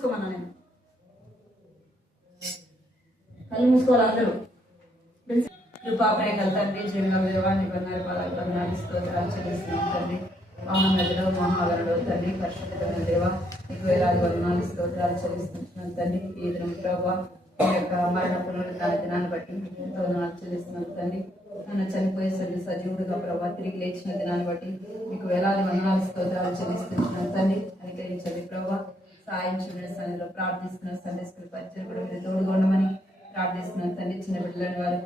మూసుకోమన్నా నేను. కళ్ళు మూసుకోవాలి అందరూ. కృపాప్రేకల తండ్రి, జీవన విలువాన్ని బంగారు పాదాలు బంగారు స్తోత్రాలు చెల్లిస్తున్నాం తండ్రి. మహానదిలో మహావరుడు తండ్రి, పరిశుద్ధమైన దేవ నీకు వేలాది వందనాలు స్తోత్రాలు చెల్లిస్తున్నాం తండ్రి. ఈ దినం ప్రభావ ఈ యొక్క మరణ పునరుద్ధాన దినాన్ని బట్టి వందనాలు చెల్లిస్తున్నాం తండ్రి. నన్ను చనిపోయే సజీవుడిగా ప్రభావ తిరిగి లేచిన దినాన్ని బట్టి మీకు వేలాది వందనాలు స్తోత్రాలు చెల్లిస్తున్నాం తండ్రి. అనుగ్రహించండి ప్రభావ. సాయం చూడండి సన్నిధిలో ప్రార్థిస్తున్నాం. సండే స్కూల్ పరిచయం కూడా మీరు తోడుగా ఉండమని ప్రార్థిస్తున్నాం తండ్రి. చిన్న బిడ్డలని వారు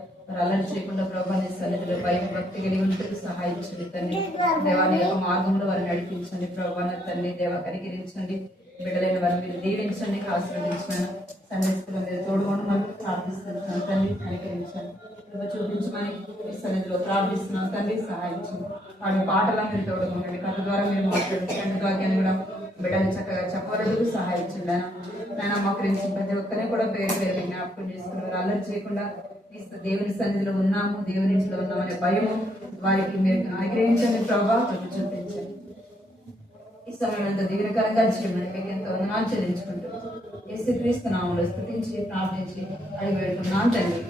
అల్లరి చేయకుండా ప్రభావ నీ సన్నిధిలో భయం భక్తి కలిగి ఉంటే సహాయించండి తండ్రి. దేవాలయ యొక్క మార్గంలో వారిని నడిపించండి ప్రభావ తండ్రి. దేవ కనికరించండి. బిడ్డలైన వారిని మీరు దీవించండి, ఆశీర్వదించిన సండే స్కూల్ మీరు తోడుకోవడం ప్రార్థిస్తున్నాం తండ్రి. కనికరించండి, చూపించమని మీ సన్నిధిలో ప్రార్థిస్తున్నాం తండ్రి. సహాయించండి. వాడి పాటలా మీరు తోడుకోండి. కథ ద్వారా మీరు మాట్లాడండి. కంటి వాక్యాన్ని కూడా బిడ్డలు చక్కగా చెప్పవరకు సహాయించండి. ఆయన మోకరించి ప్రతి ఒక్కరిని కూడా పేరు పేరు జ్ఞాపకం చేసుకున్నారు. అల్లరి చేయకుండా దేవుని సన్నిధిలో ఉన్నాము, దేవుని ఇంట్లో ఉన్నామనే భయము వారికి మీరు ఆగ్రహించండి ప్రభావ చూపించండి. ఈ సమయం అంతా దీవెనకరంగా చేయమని మీకు ఎంతో వందనాలు చెల్లించుకుంటూ యేసుక్రీస్తు నామములో స్తుతించి ప్రార్థించి అడిగి పెడుతున్నాను తండ్రి.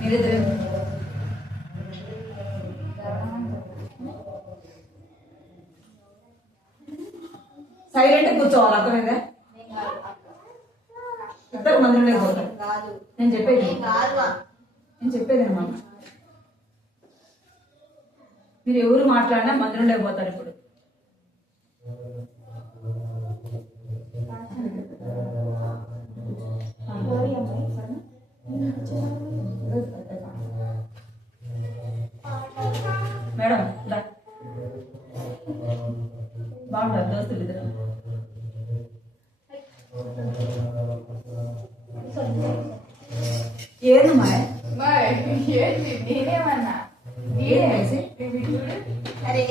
మీరిద్దరు సైలెంట్ కూర్చోవాలి, అర్థమైందా? ఇద్దరు మందిరంలో పోతారు. నేను చెప్పేది అన్నమాట. మీరు ఎవరు మాట్లాడినా మందిరంలో పోతారు. ఇప్పుడు మేడం బాగుంటారు దోస్తులు ఇద్దరు. ఏదమ్మా నేనేమన్నా అరే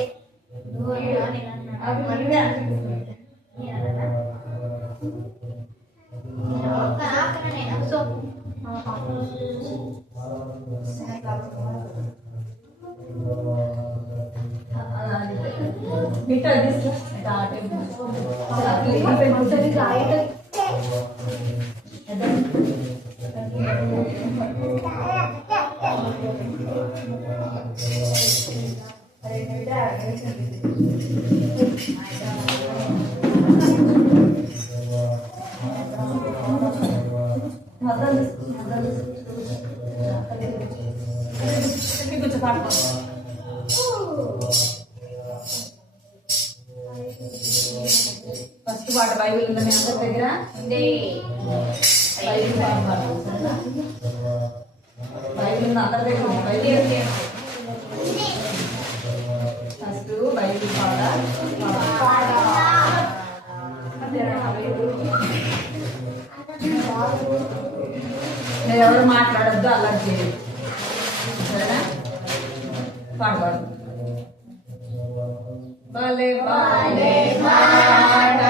ఫస్ట్ పాట బైబిల్ ఉందా మీ అందరి దగ్గర? బైబిల్ ఉంది అందరి దగ్గర. ఫస్ట్ బైబిల్ పాట మీరు ఎవరు మాట్లాడద్దు, అలా చేయదు సరేనా? పాడవాడు భలే భలే మాట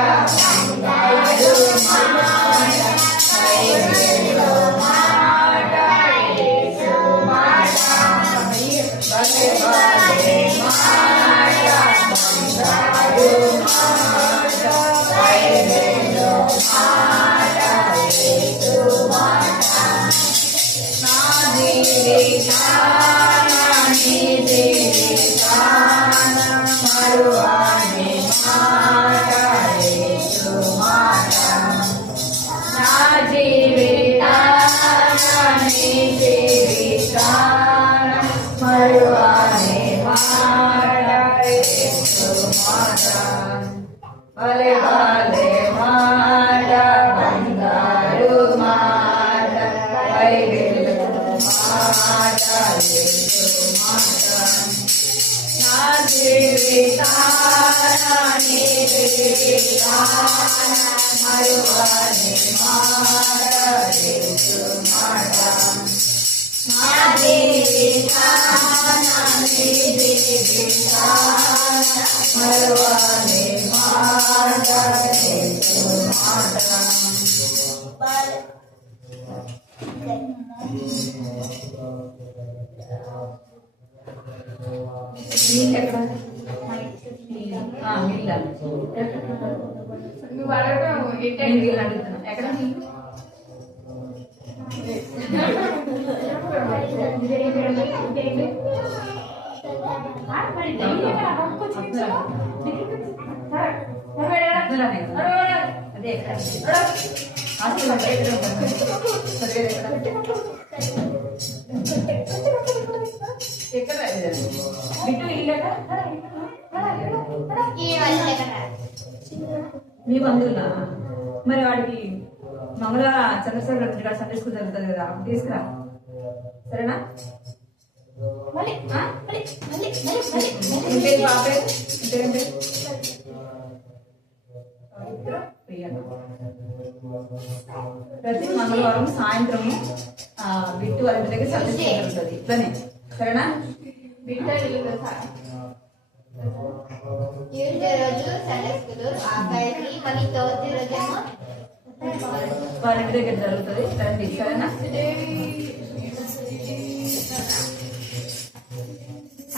భలే భలే మాట బంగారు మాట బైబిల్ మాట యేసు మాట నా జీవితాన నీ జీవితాన మరువని మాట యేసు మాట నా జీవితాన నీ జీవితాన మరువని మాట యేసు మాట నీకెక్కడ నేను వీళ్ళని అడుగుతున్నా ఎక్కడ అదే ఎక్కడ బిట్టు ఇల్లు మీ బంధువులా మరి వాడికి మంగళవారం చంద్రశేఖర్ రెడ్డి గారు సండే స్కూల్ జరుగుతుంది కదా తీసుకురా సరేనా ఇంకేం బాబే ఇంకేంటి ప్రతి మంగళవారం సాయంత్రము బిట్టు వాళ్ళ దగ్గర సండే స్కూల్ జరుగుతుంది ఇట్లనే సరేనా ట్యూస్డే రోజు సండే స్కూల్ అబ్బాయికి మళ్ళీ థర్స్డే రోజేమో వాళ్ళ ఇంటి దగ్గర జరుగుతుంది రండి సరేనా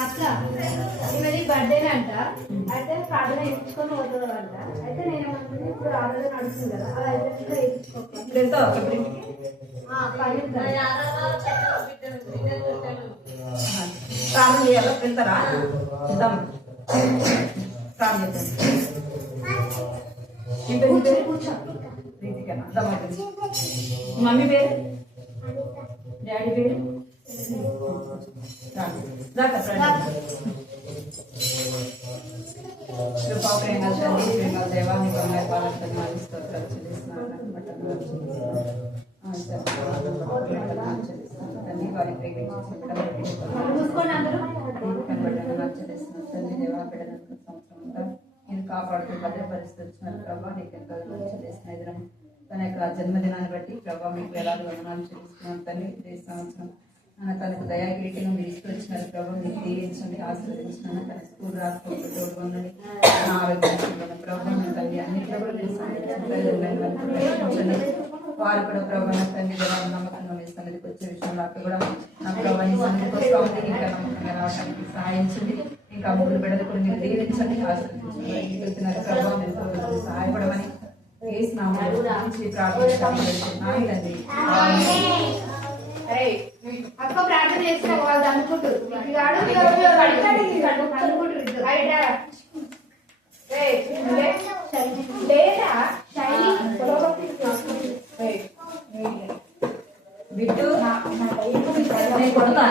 అట్లా ఇవన్నీ బర్త్డే అంట అయితే ప్రార్థన ఇచ్చుకొని పోతుంది అంట అయితే నేను ఏమంటున్నా ఇప్పుడు ఆర్డర్ నడుస్తుంది కదా అలా అయితే ఇప్పుడు వెళ్తావు అక్కడ ప్రార్థన చేయాలా వెళ్తారా వెళ్దాం ప్రార్థన మమ్మీ పేరు డాడీ పేరు ప్రేంగాల తల్లి ప్రేంగాల దేవా మీ బంగారు పాలకులను మాలిస్తోత్రాలు చెల్లిస్తున్నాను తల్లి వారి చెల్లిస్తున్నాను తల్లి దేవా బిడ్డలను సంవత్సరంగా నేను కాపాడుతూ భద్రపరిస్తూ వచ్చినారు ప్రభావ నీకు ఎంతో చెల్లిస్తున్నాయి తన యొక్క జన్మదినాన్ని బట్టి ప్రభావ మీకు వేలాది వందనాలు చెల్లిస్తున్నాను తల్లి ఇదే సంవత్సరం తనకు దయాకిరీటిని మీరు ఇష్టొచ్చినారు ప్రభావ మీకు దీవించండి ఆశీర్వదించినాను తన స్కూల్ రాసుకోండి ఆరోగ్యం ప్రభావ తల్లి అన్నింటిలో కూడా రక్షించండి వారు కూడా ప్రభావ తండ్రి నమ్మకంగా మీ సన్నిధికి వచ్చే విషయంలో అక్కడ కూడా నా ప్రభావ నీ సన్నిధికి వస్తూ ఉంది ఇంకా నమ్మకంగా రావడానికి సహాయించండి ఇంకా మూడు బిడ్డలు కూడా మీరు దీవించండి ఆశీర్వదించండి వెళ్తున్నారు ప్రభావ మీరు సహాయపడమని అక్క ప్రార్థన చేసిన వాళ్ళు అనుకుంటారు బిడ్డు కొడతా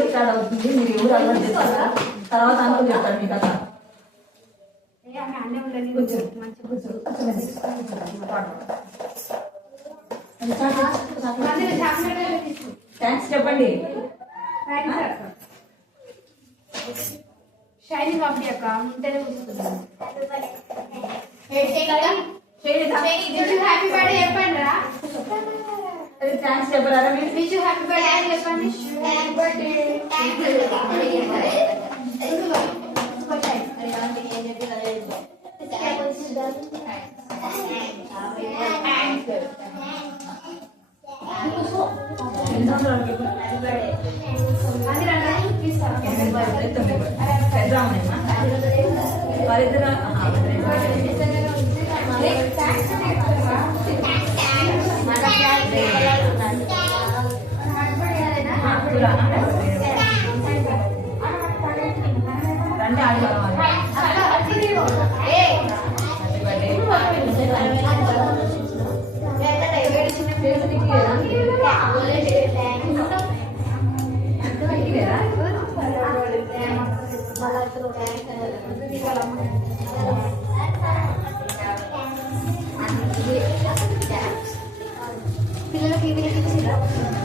రికార్డ్ అవుతుంది మీరు ఎవరు అలవాటు చేస్తారా తర్వాత అనుకుని చెప్తారు మీ కథ థ్యాంక్స్ చెప్పండి షైనింగ్ ఆఫ్ అక్క ఉంటేనే హ్యాపీ బర్త్డే చెప్పండి రా థ్యాంక్స్ చెప్పరారా మీరు విష్ హ్యాపీ బర్త్డే అని చెప్పండి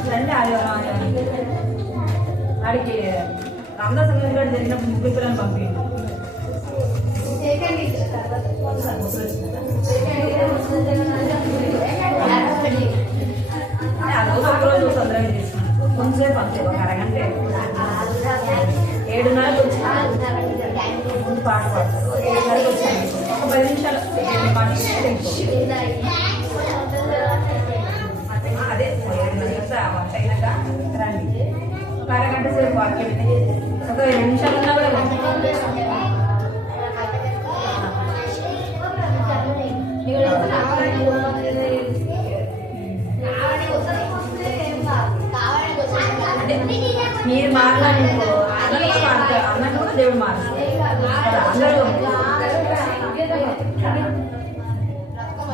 రండి వాడికి రామదాస్ సంఘం జరిగినప్పుడు ముగ్గురు పిల్లలు పంపించండి రోజు తొందరగా చేస్తున్నాను కొంచెంసేపు అంతే ఒక అరగంట 7:30 వచ్చిన ముందు పాట పాడతారు 7:30 వచ్చాను ఒక 10 నిమిషాలు అదే 7:30 వంట అయినాక రండి ఒక అరగంట సేపు వాక్యం ఒక 2 నిమిషాలు ఉన్నా కూడా మీరు మాట్లాడుకో అన్నలు కూడా మారుతారు, అన్నలు కూడా దేవుడు మారుస్తారు. అందరూ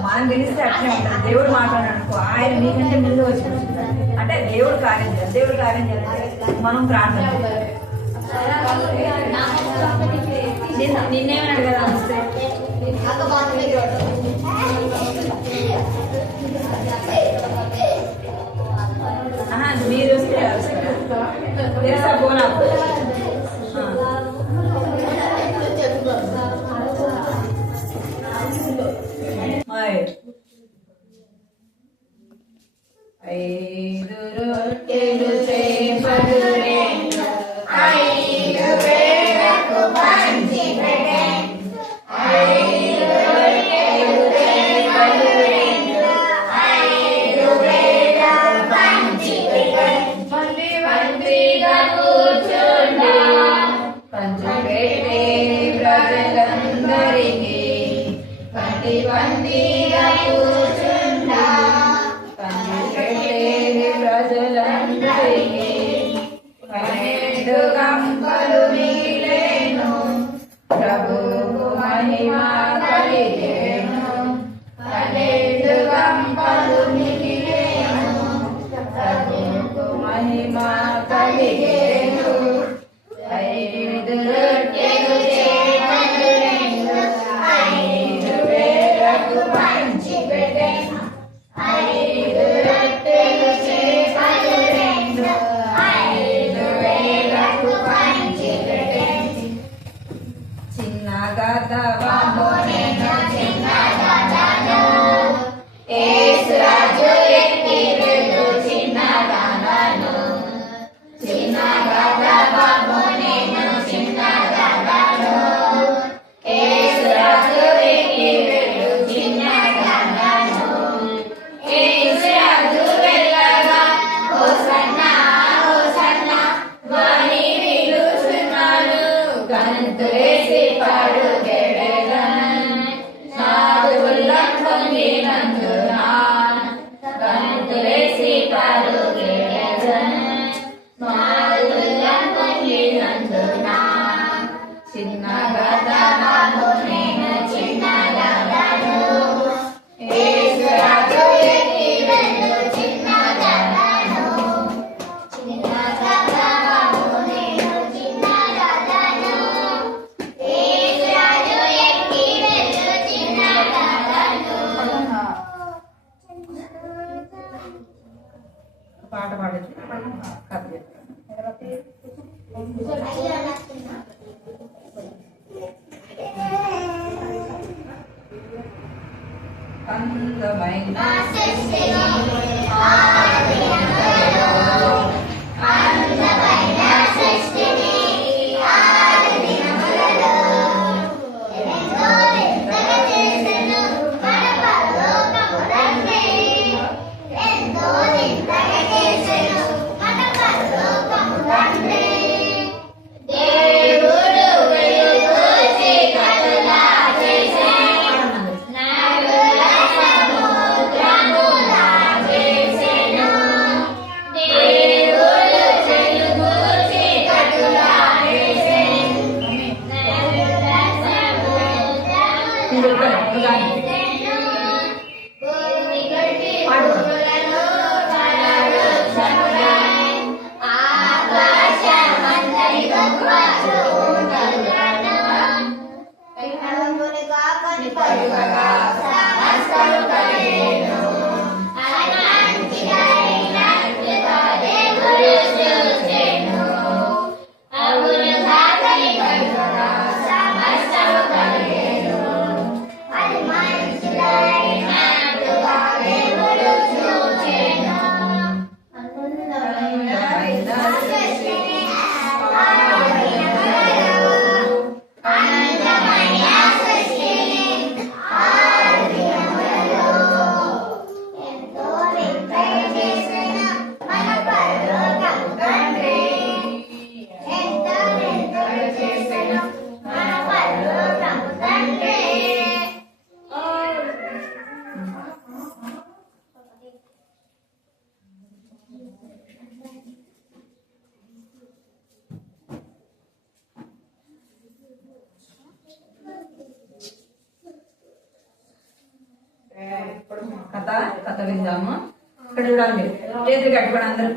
మనం తెలిస్తే అట్లే ఉంటుంది. దేవుడు మాట్లాడనుకో ఆయన మీకంటే ముందు వచ్చి కూర్చుంటాడు. అంటే దేవుడు కార్యం చేయాలి. దేవుడు కార్యం చేయాలంటే మనం ప్రార్థన చేయాలి. నిన్నేమన్నాడు కదా వస్తే మీరు వస్తే తెలుసా పోనా ఐదు రొట్టెలు చేపలు రెండు, ఐదు వేలకు పంచి పెట్టెను. ఐదు రొట్టెలు చేపలు రెండు, ఐదు వేలకు పంచి పెట్టెను. పంక్తిగా కూర్చుండి పంచిపెట్టే ప్రజలందరికీ, పంక్తిగా కూర్చుండా ప్రజలందరికీ 12 గంపలు మిగిలేను. ప్రభువుకు మహిమ కలిగేను. 12 గంపలు మిగిలేను. ప్రభువుకు మహిమ కలిగేను. 5 రొట్టెలు చేపలు రెండు, 5 వేలకు పంచి పెట్టెను. 5 రొట్టెలు చేపలు రెండు, 5 వేలకు పంచి పెట్టెను. చిన్న గదవము నేను చిన్న గదను, యేసు రాజు ఎక్కి వెళ్ళు చిన్న గదను. చిన్న గదవము నేను చిన్న గదను, యేసు రాజు ఎక్కి వెళ్ళు చిన్న గదను. యేసు రాజు వెళ్ళగా హోసన్నా హోసన్నా వాని పిలుచున్నాను. గంతులేసి పరుగెడెదను నాదు ఉల్లం పొందినందున. గంతులేసి పరుగెడెదను నాదు ఉల్లం పొందినందున. చిన్న గదవము నేను చిన్న గదను, యేసు రాజు ఎక్కి వెళ్ళు చిన్న గదను. చిన్న గదవము నేను చిన్న గదను, యేసు రాజు ఎక్కి వెళ్ళు చిన్న గదను. పాట పాడచ్చు కథ చెప్తాను. అందమైన అందమైన సృష్టిని ఆరు దినములలో ఎంతో వింతగా చేసెను మన పరలోకపు తండ్రి. ఎంతో వింతగా చేసెను మన పరలోకపు తండ్రి. దేవుడు వెలుగు చీకటిలా చేసెను, నలుల సముద్రములా చేసెను. దేవుడు వెలుగు చీకటిలా చేసెను, నలుల సముద్రములా చేసెను. భూమి గడ్డి భూములను పరవృక్షములై, ఆకాశమంతటి గొప్ప జోగులను. కైనలముని కాకని పలుకగా సమస్తము కలిగెను. అది మంచిదైనట్లుగా దేవుడు చూచెను. అవును కాకని పలుకగా సమస్తము కలిగెను. అది విందాము. ఇక్కడ చూడాలి మీరు చేతులు కట్టుకోండి అందరూ.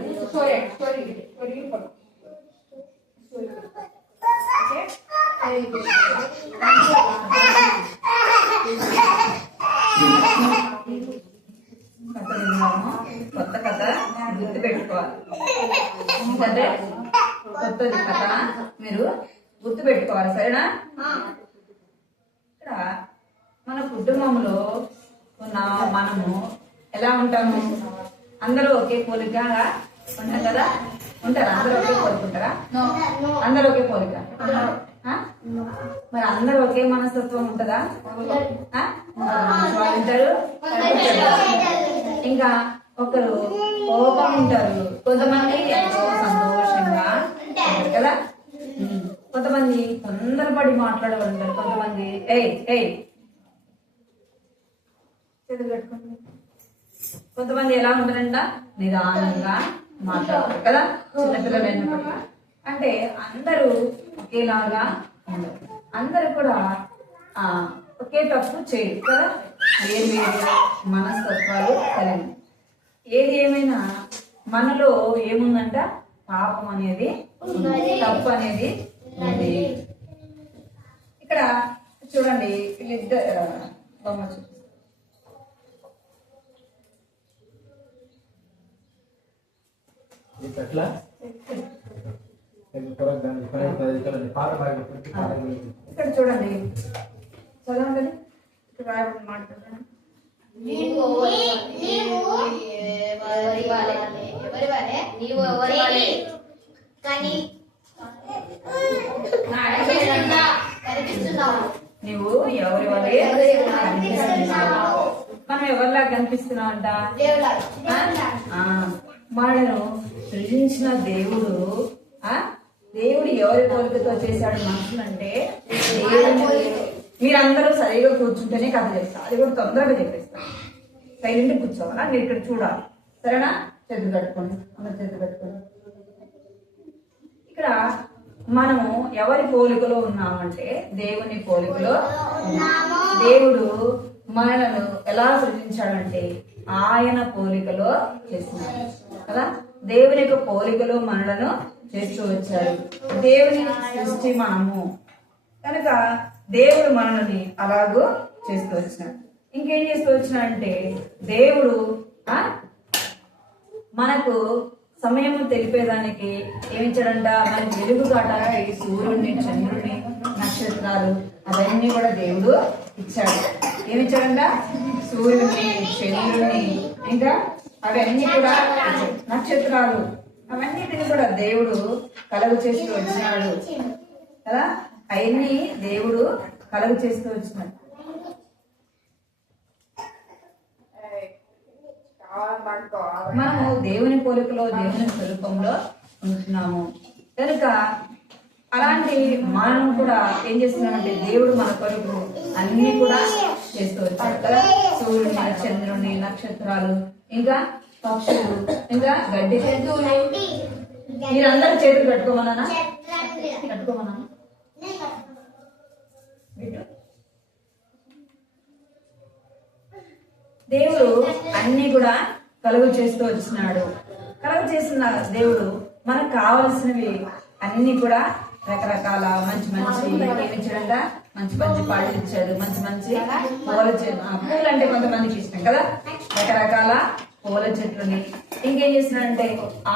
కథ విందాము. కొత్త కథ గుర్తు పెట్టుకోవాలి. ఎందుకంటే కొత్తది కథ మీరు గుర్తు పెట్టుకోవాలి, సరేనా? ఇక్కడ మన కుటుంబంలో ఉన్న మనము ఎలా ఉంటాము? అందరూ ఒకే పోలికగా ఉంటాం కదా? ఉంటారా? అందరూ ఒకే పోలికుంటారా? అందరూ ఒకే పోలిక? మరి అందరూ ఒకే మనస్తత్వం ఉంటుందా? వాళ్ళు ఉంటారు, ఇంకా ఒకరు కోపం ఉంటారు, కొంతమంది ఎంతో సంతోషంగా ఉంటారు కదా. కొంతమంది తొందరపడి మాట్లాడేవాళ్ళు ఉంటారు, కొంతమంది కొంతమంది ఎలా ఉంటారంట నిదానంగా మాట్లాడతారు కదా, చిన్నపిల్లలు అయినప్పుడు. అంటే అందరూ ఒకేలాగా ఉండరు, అందరూ కూడా ఒకే తప్పు చేయరు కదా. వేరు మనస్తత్వాలు కలిగి. ఏది ఏమైనా మనలో ఏముందంట? పాపం అనేది, తప్పు అనేది ఉంది. ఇక్కడ చూడండి, వీళ్ళిద్దరు బొమ్మ చూపిస్తారు. ఇక్కడ చూడండి, చదవండి. ఇక్కడ రాయబడిన మాట నువ్వు ఎవరి వల్లే కనిపిస్తున్నావు. మనం ఎవరిలా కనిపిస్తున్నావు అంట? మనను సృజించిన దేవుడు దేవుడు ఎవరి పోలికతో చేశాడు మనుషులంటే మీరందరూ సరిగా కూర్చుంటేనే కథ చేస్తారు. అది కూడా తొందరగా చెప్పేస్తాను. సైలెంట్ కూర్చోవాలా? మీరు ఇక్కడ చూడాలి, సరేనా? చేతులు కట్టుకోండి, అందరు చేతులు కట్టుకోండి. ఇక్కడ మనము ఎవరి పోలికలో ఉన్నామంటే దేవుని పోలికలో ఉన్నాము. దేవుడు మనలను ఎలా సృజించాడంటే ఆయన పోలికలో చేసినాడు కదా. దేవుని యొక్క పోలికలో మనలను చేస్తూ వచ్చాడు. దేవుని సృష్టి మనము కనుక దేవుడు మనల్ని అలాగూ చేస్తూ వచ్చినాడు. ఇంకేం చేస్తూ వచ్చినాడంటే దేవుడు మనకు సమయం తెలిపేదానికి ఏమిచ్చాడంట? మనకి వెలుగు కావడానికి సూర్యుడిని, చంద్రుడిని, నక్షత్రాలు అవన్నీ కూడా దేవుడు ఇచ్చాడు. ఏమిచ్చాడంట? సూర్యుడిని, చంద్రుడిని, ఇంకా అవన్నీ కూడా నక్షత్రాలు అవన్నిటిని కూడా దేవుడు కలుగు చేస్తూ వచ్చినాడు కదా. అవన్నీ దేవుడు కలుగు చేస్తూ వచ్చినాడు. మనము దేవుని పోలికలో, దేవుని స్వరూపంలో ఉంటున్నాము కనుక అలాంటి మనం కూడా ఏం చేస్తున్నామంటే దేవుడు మన కొరకు అన్ని కూడా చేస్తూ వచ్చాడు కదా. సూర్యుడిని, చంద్రుని, నక్షత్రాలు, ఇంకా పక్షులు, ఇంకా గడ్డి. మీరందరూ చేతులు కట్టుకోమన్నా కట్టుకోమన్నా దేవుడు అన్ని కూడా కలుగు చేస్తూ వచ్చినాడు. కలుగు చేసిన దేవుడు మనకు కావలసినవి అన్ని కూడా రకరకాల మంచి మంచి ఏమిచ్చాడంట? మంచి మంచి పళ్ళు ఇచ్చాడు, మంచి మంచి పూల చెట్లు. పూలు అంటే కొంతమందికి ఇష్టం కదా, రకరకాల పూల చెట్లని. ఇంకేం చేస్తున్నాడంటే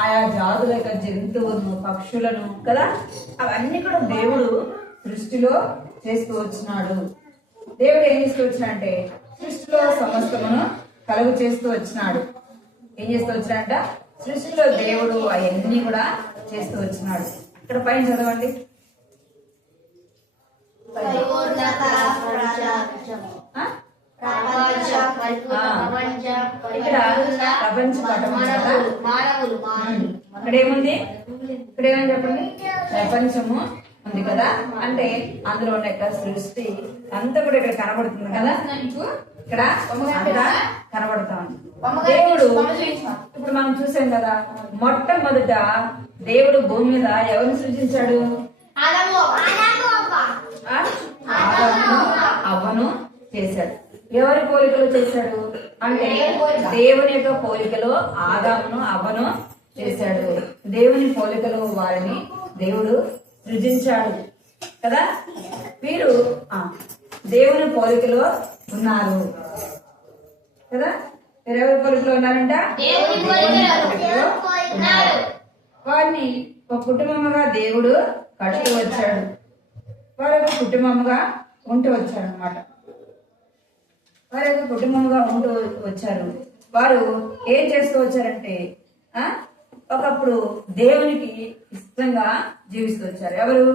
ఆయా జాతుల యొక్క జంతువులను, పక్షులను కదా, అవన్నీ కూడా దేవుడు సృష్టిలో చేస్తూ వచ్చినాడు. దేవుడు ఏం చేస్తూ వచ్చినాడంటే సృష్టిలో సమస్తమును కలుగు చేస్తూ వచ్చినాడు. ఏం చేస్తూ వచ్చినాడంట? సృష్టిలో దేవుడు అవన్నీ కూడా చేస్తూ వచ్చినాడు. ఇక్కడ పైన చదవండి. ఇక్కడ ప్రపంచ పటం ఇక్కడ ఏముంది? ఇక్కడ ఏమని చెప్పండి? ప్రపంచము ఉంది కదా. అంటే అందులో ఉన్న యొక్క సృష్టి అంతా కూడా ఇక్కడ కనబడుతుంది కదా. ఇక్కడ అంతా కనబడుతా ఉంది. దేవుడు ఇప్పుడు మనం చూసాం కదా, మొట్టమొదట దేవుడు భూమి మీద ఎవరిని సృజించాడు? అవ్వను చేశాడు. ఎవరి పోలికలో చేశాడు అంటే దేవుని యొక్క పోలికలో ఆదామును అవ్వను చేశాడు. దేవుని పోలికలో వారిని దేవుడు సృజించాడు కదా. వీరు దేవుని పోలికలో ఉన్నారు కదా. మీరు ఎవరి పోలికలో ఉన్నారంట? వారిని ఒక కుటుంబముగా దేవుడు కడుతూ వచ్చాడు. వారు ఒక కుటుంబముగా ఉంటూ వచ్చాడు అనమాట. వారు ఒక కుటుంబంగా ఉంటూ వచ్చారు. వారు ఏం చేస్తూ వచ్చారంటే ఒకప్పుడు దేవునికి ఇష్టంగా జీవిస్తూ వచ్చారు. ఎవరు?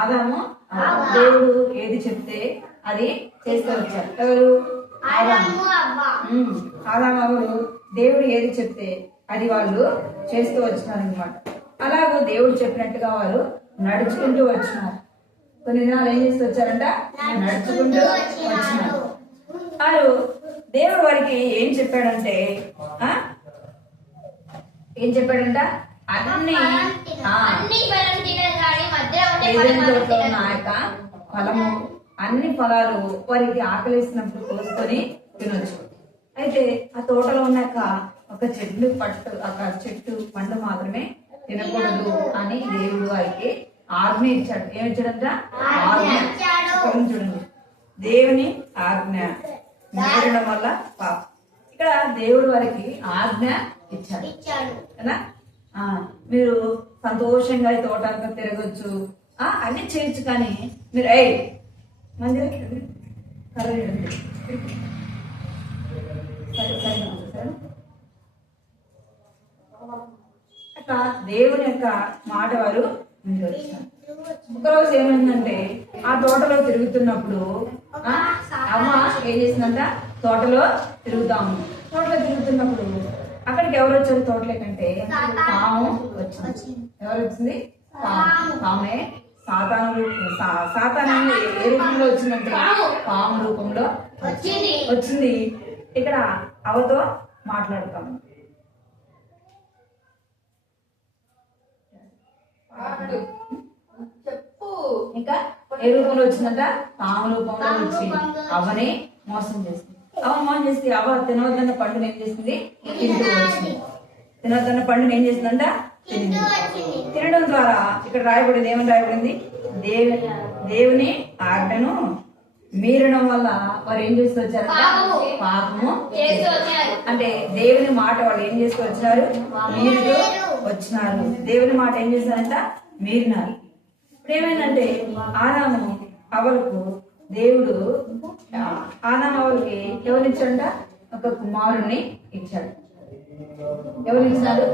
ఆదాము దేవుడు ఏది చెప్తే అది చేస్తూ వచ్చారు. ఎవరు? ఆదాము దేవుడు ఏది చెప్తే అది వాళ్ళు చేస్తూ వచ్చినారు అనమాట. అలాగూ దేవుడు చెప్పినట్టుగా వారు నడుచుకుంటూ వచ్చినారు. కొన్ని దినాలు ఏం చేస్తూ వచ్చారంట? నడుచుకుంటూ వచ్చినారు. వారు దేవుడు వారికి ఏం చెప్పాడంటే అన్ని ఉన్న ఆ యొక్క ఫలము అన్ని ఫలాలు వారికి ఆకలిసినప్పుడు కోసుకొని తినొచ్చు. అయితే ఆ తోటలో ఉన్న ఒక చెట్టు పండు మాత్రమే తినకూడదు అని దేవుడు వారికి ఆజ్ఞ ఇచ్చాడు. ఏమిచ్చాడంట? ఆజ్ఞ. చూడండి, దేవుని ఆజ్ఞ మీరడం వల్ల పాపం. ఇక్కడ దేవుడు వారికి ఆజ్ఞ ఇచ్చాడు కదా. మీరు సంతోషంగా ఈ తోట అంతా తిరగచ్చు, అన్ని చేయొచ్చు. కానీ మీరు మంది అట్లా దేవుని యొక్క మాట వారు ఒకరోజు ఏమైందంటే ఆ తోటలో తిరుగుతున్నప్పుడు అమ్మ ఏం చేసిందంట? తోటలో తిరుగుతున్నప్పుడు అక్కడికి ఎవరు వచ్చారు? తోటలేకంటే పాము వచ్చింది. ఎవరు వచ్చింది? పామే. సాతాను ఏ రూపంలో వచ్చిందంటే పాము రూపంలో వచ్చింది. ఇక్కడ అవతో మాట్లాడతాము. ఇంకా ఏ రూపంలో వచ్చిందంట? పాము రూపంలో వచ్చి అవ్వని మోసం చేసింది. మోసం చేసి అవ్వ తినవద్దన్న పండుని ఏం చేసింది? తింటూ వచ్చింది. తినవద్దన్న పండుని ఏం చేసిందంట? తినడం ద్వారా ఇక్కడ రాయబడింది. ఏమని రాయబడింది? దేవుని ఆజ్ఞను మీరడం వల్ల వారు ఏం చేస్తూ వచ్చారంట? పాపము. అంటే దేవుని మాట వాళ్ళు ఏం చేస్తూ వచ్చినారు? మీరుతూ వచ్చినారు. దేవుని మాట ఏం చేశారంట? మీరినారు. ఇప్పుడు ఏమైందంటే ఆదాము అవ్వలకు దేవుడు ఎవరిచ్చాడంట? ఒక కుమారుణ్ణి ఇచ్చాడు. ఎవరు ఇచ్చినారు?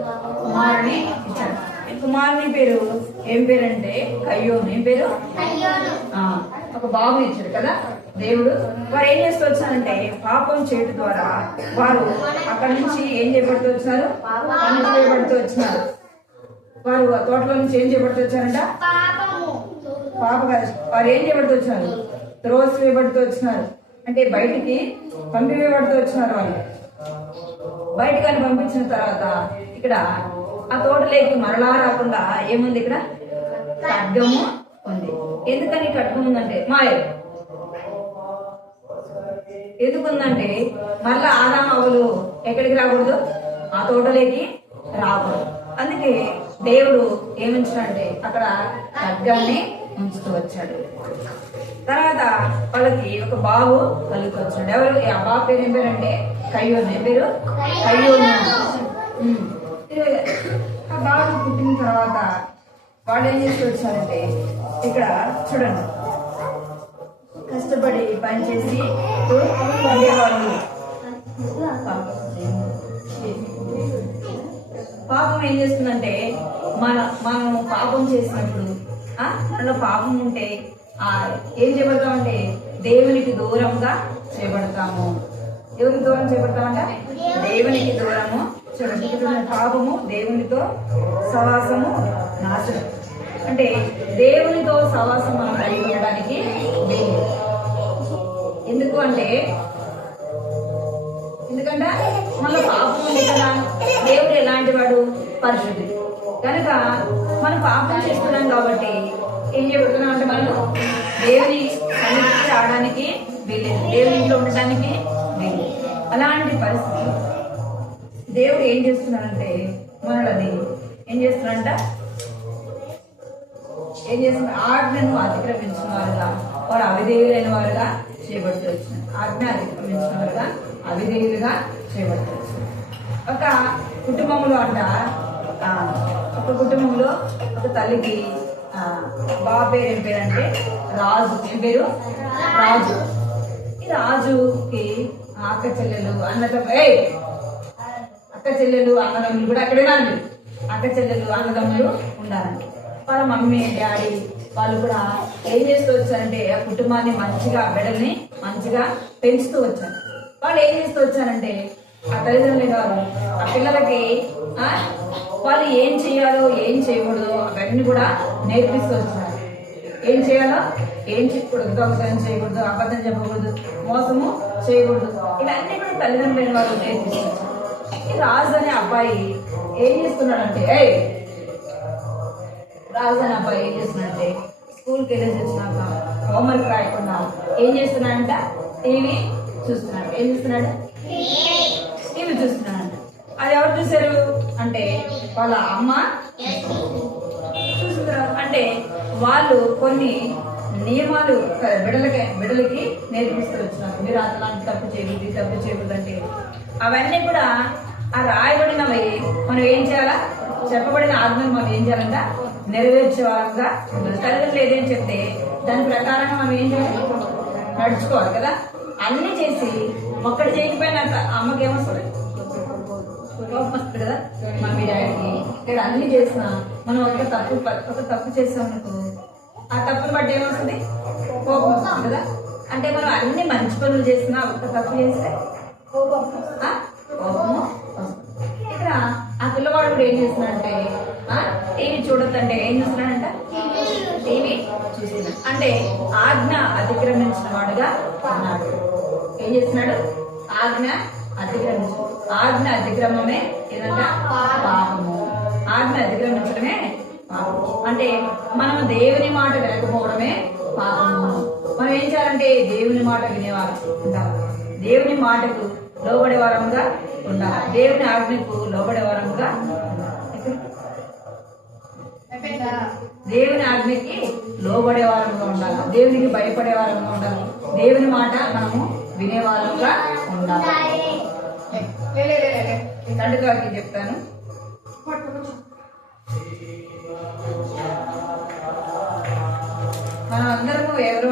కుమారుని ఇచ్చాడు. కుమారుని పేరు ఏం పేరంటే కయ్యోను. ఏం పేరు? ఒక బాబు ఇచ్చాడు కదా దేవుడు. వారు ఏం చేస్తూ వచ్చారంటే పాపం చేయడం ద్వారా వారు అక్కడి నుంచి ఏం చేయబడుతూ వచ్చినారు? వచ్చినారు. వారు తోటలో నుంచి ఏం చేయబడుతూ వచ్చారంట? పాప కాదు. వారు ఏం చేయబడుతూ వచ్చినారు? త్రోసివేయబడుతూ వచ్చినారు. అంటే బయటికి పంపివేయబడుతూ వచ్చినారు. వాళ్ళు బయటకు పంపించిన తర్వాత ఇక్కడ ఆ తోటలోకి మరలా రాకుండా ఏముంది? ఇక్కడ ఖడ్గము ఉంది. ఎందుకని ఖడ్గం ఉందంటే ఎందుకుందంటే మరలా ఆదాము అవ్వలు ఎక్కడికి రాకూడదు? ఆ తోటలోకి రాకూడదు. అందుకే దేవుడు ఏమించాడంటే అక్కడ ఖడ్గాన్ని ఉంచుతూ వచ్చాడు. తర్వాత వాళ్ళకి ఒక బాబు కలిగి వచ్చాడు. ఎవరు? ఆ బాబు పేరు ఏం పేరు అంటే కయ్యోను. ఏం పేరు? కయ్యోను. ఆ బాబు పుట్టిన తర్వాత వాళ్ళు ఏం చేస్తూ వచ్చారంటే ఇక్కడ చూడండి, కష్టపడి పనిచేసి ఉండేవాళ్ళు. పాపం ఏం చేస్తుందంటే మనం పాపం చేసినప్పుడు మనలో పాపం ఉంటే ఏం చేయబడతామంటే దేవునికి దూరంగా చేయబడతాము. ఎవరికి దూరం చేయబడతామంట? దేవునికి దూరము. చూడండి, పాపము దేవునితో సవాసము నాశనం. అంటే దేవునితో సవాసం మనం కలిగి ఉండడానికి లేదు. ఎందుకంటే మన పాపం ఉంది కదా. దేవుడు ఎలాంటి వాడు? పరిశుద్ధుడు. కనుక మనం పాపం చేస్తున్నాం కాబట్టి ఏం చేయబడుతున్నాం అంటే మనం దేవుని సన్నిధికి రావడానికి వీలేదు, దేవుని ఇంట్లో ఉండటానికి వీలేదు. అలాంటి పరిస్థితులు దేవుడు ఏం చేస్తున్నాడంటే మనల్ని ఏం చేస్తున్నాడంట, ఏం చేస్తున్న ఆజ్ఞను అతిక్రమించిన వారుగా, వారు అవిధేయులైన వారుగా చేయబడుతూ వచ్చినారు. ఆజ్ఞ అతిక్రమించిన వారుగా అవిధేయులుగా చేయబడుతూ వచ్చినారు. ఒక కుటుంబంలో అంట, ఒక కుటుంబంలో ఒక తల్లికి బాబు పేరు ఏం పేరంటే రాజు. ఏం పేరు? రాజు. ఈ రాజుకి అక్క చెల్లెలు అక్క చెల్లెలు అన్నదమ్ములు కూడా అక్కడే ఉన్నారు. అక్క చెల్లెలు అన్నదమ్ములు ఉండాలండి. వాళ్ళ మమ్మీ డాడీ వాళ్ళు కూడా ఏం చేస్తూ వచ్చారంటే ఆ కుటుంబాన్ని మంచిగా, బిడ్డల్ని మంచిగా పెంచుతూ వచ్చారు. వాళ్ళు ఏం చేస్తూ వచ్చారంటే ఆ తల్లిదండ్రులు గారు ఆ పిల్లలకి వాళ్ళు ఏం చేయాలో ఏం చేయకూడదు అవన్నీ కూడా నేర్పిస్తూ వచ్చారు. ఏం చేయాలో ఏం చేయకూడదు, దొంగతనం చేయకూడదు, అబద్ధం చెప్పకూడదు, మోసము చేయకూడదు, ఇవన్నీ కూడా తల్లిదండ్రులైన వాళ్ళు నేర్పిస్తూ వచ్చారు. ఈ రాజు అనే అబ్బాయి ఏం చేస్తున్నాడంటే స్కూల్కి వెళ్ళేసి వచ్చినాక హోంవర్క్ రాయకుండా ఏం చేస్తున్నాడంట, టీవీ చూస్తున్నాడు. ఏం చూస్తున్నాడు? టీవీ చూస్తున్నాడంట. అది ఎవరు చూశారు అంటే వాళ్ళ అమ్మ చూస్తున్నారు. అంటే వాళ్ళు కొన్ని నియమాలు బిడ్డలకి నేర్పిస్తూ వచ్చినారు. మీరు అట్లాంటి తప్పు చేయకూడదు అంటే అవన్నీ కూడా ఆ రాయబడినవి మనం ఏం చేయాలా, చెప్పబడిన ఆజ్ఞలు మనం ఏం చేయాలంట, నెరవేర్చే వారంగా తల్లిదండ్రులు ఏదేం చెప్తే దాని ప్రకారంగా మనం ఏం చేయాలి, నడుచుకోవాలి కదా. అన్ని చేసి ఒక్కటి చేయకపోయినా అమ్మకి ఏమొస్తుంది, కోపం వస్తుంది కదా. మమ్మీ డాడీకి ఇక్కడ అన్ని చేసినా మనం ఒక తప్పు చేసామనుకో ఆ తప్పును బట్టి ఏమొస్తుంది, కోపం వస్తుంది కదా. అంటే మనం అన్ని మంచి పనులు చేసినా ఒక తప్పు చేస్తే కోపము వస్తుంది. ఇక్కడ ఆ పిల్లవాడు కూడా ఏం చేస్తున్నాడంటే టీవీ చూడొద్దంటే ఏం చేస్తున్నాడంట, టీవీ చూస్తున్నాడు. అంటే ఆజ్ఞ అతిక్రమించిన వాడుగా అన్నాడు. ఏం చేస్తున్నాడు? ఆజ్ఞ అతిక్రమమే ఏదంటే పాపము. ఆజ్ఞ అతిక్రమించడమే పాపం. అంటే మనం దేవుని మాట వినకపోవడమే పాపము. మనం ఏం చేయాలంటే దేవుని మాట వినేవారు ఉండాలి, దేవుని మాటకు లోబడే వారంగా ఉండాలి, దేవుని ఆజ్ఞకు లోబడే వారంగా దేవుని ఆజ్ఞకి లోబడే వారంగా ఉండాలి, దేవునికి భయపడే వారంగా ఉండాలి, దేవుని మాట మనము వినేవారంగా ఉండాలి. తండ్రి గారికి చెప్తాను. మనం అందరము ఎవరు